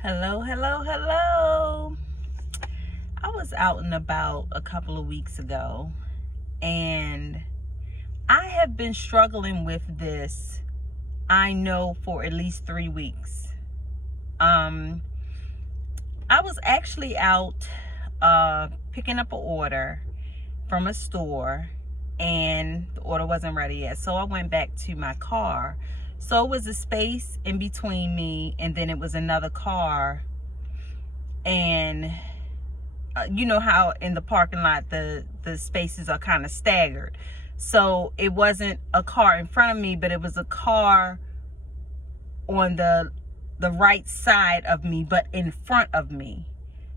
Hello, hello, hello. I was out and about a couple of weeks ago, and I have been struggling with this, I know, for at least 3 weeks. I was actually out picking up an order from a store, and the order wasn't ready yet. So I went back to my car. So it was a space in between me, and then it was another car. And you know how in the parking lot the spaces are kind of staggered. So it wasn't a car in front of me, but it was a car on the right side of me, but in front of me.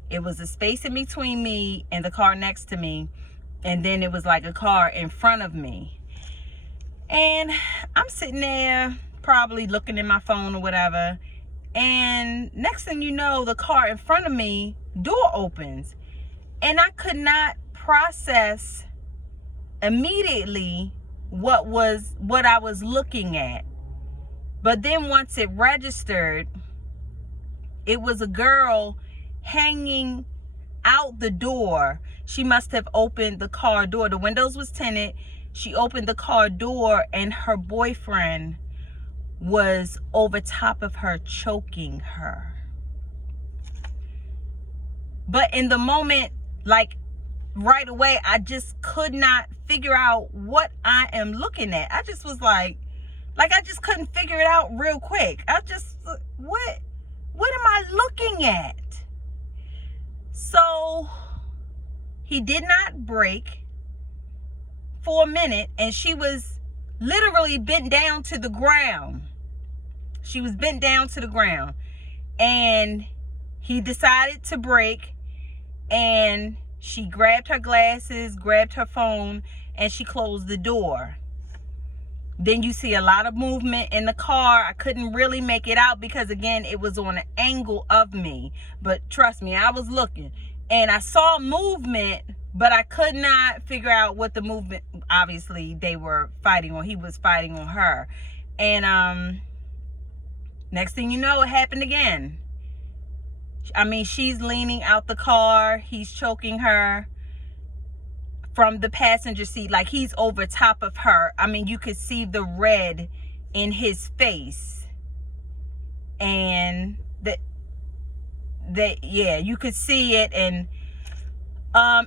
It was a space in between me and the car next to me, and then it was like a car in front of me. And I'm sitting there probably looking in my phone or whatever, and next thing you know, the car in front of me door opens, and I could not process immediately what I was looking at. But then once it registered, it was a girl hanging out the door. She must have opened the car door. The windows was tinted. She opened the car door, and her boyfriend was over top of her, choking her. But in the moment, like right away, I just could not figure out what I am looking at. I just was like I just couldn't figure it out real quick. I just, what am I looking at? So he did not brake for a minute, and she was literally bent down to the ground. She was bent down to the ground, and he decided to brake, and she grabbed her glasses, grabbed her phone, and she closed the door. Then you see a lot of movement in the car. I couldn't really make it out because, again, it was on an angle of me. But trust me, I was looking, and I saw movement, but I could not figure out what the movement. Obviously, they were fighting, or he was fighting on her. And next thing you know, it happened again. I mean, she's leaning out the car. He's choking her from the passenger seat, like he's over top of her. I mean, you could see the red in his face, and yeah, you could see it. And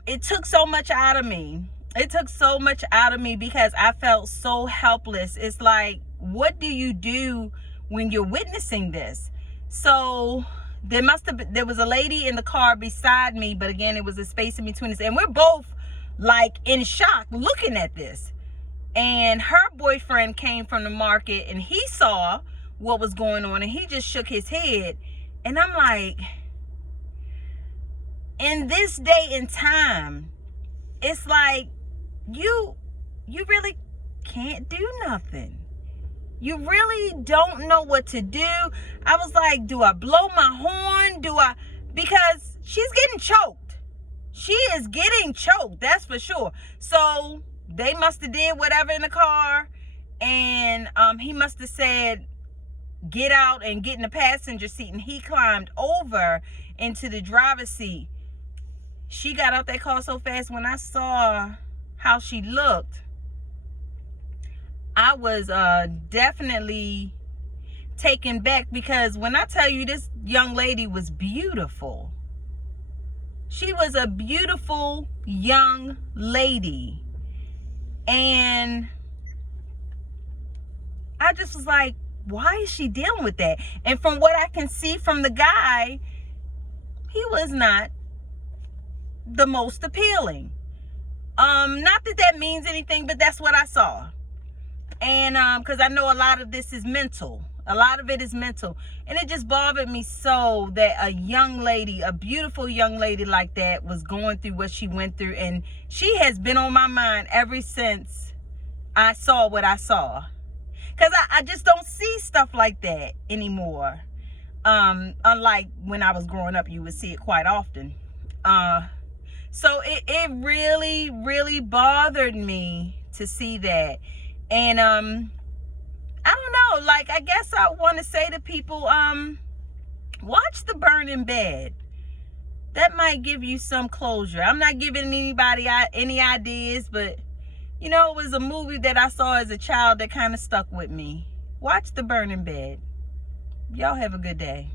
it took so much out of me. It took so much out of me because I felt so helpless. It's like, what do you do when you're witnessing this? So there was a lady in the car beside me, but again, it was a space in between us, and we're both like in shock looking at this. And her boyfriend came from the market, and he saw what was going on, and he just shook his head. And I'm like, in this day and time, it's like you really can't do nothing. You really don't know what to do. I was like, do I blow my horn? Because she's getting choked. She is getting choked, that's for sure. So they must have did whatever in the car, and he must have said, get out and get in the passenger seat, and he climbed over into the driver's seat. She got out that car so fast. When I saw how she looked, I was definitely taken back, because when I tell you, this young lady was beautiful. She was a beautiful young lady. And I just was like, why is she dealing with that? And from what I can see from the guy, he was not the most appealing. Not that means anything, but that's what I saw. And because I know a lot of this is mental. A lot of it is mental. And it just bothered me so that a young lady, a beautiful young lady like that, was going through what she went through. And she has been on my mind ever since I saw what I saw. Because I just don't see stuff like that anymore. Unlike when I was growing up, you would see it quite often. So it really, really bothered me to see that. And I don't know, like, I guess I want to say to people, Watch The Burning Bed. That might give you some closure. I'm not giving anybody any ideas, but you know, it was a movie that I saw as a child that kind of stuck with me. Watch The Burning Bed. Y'all have a good day.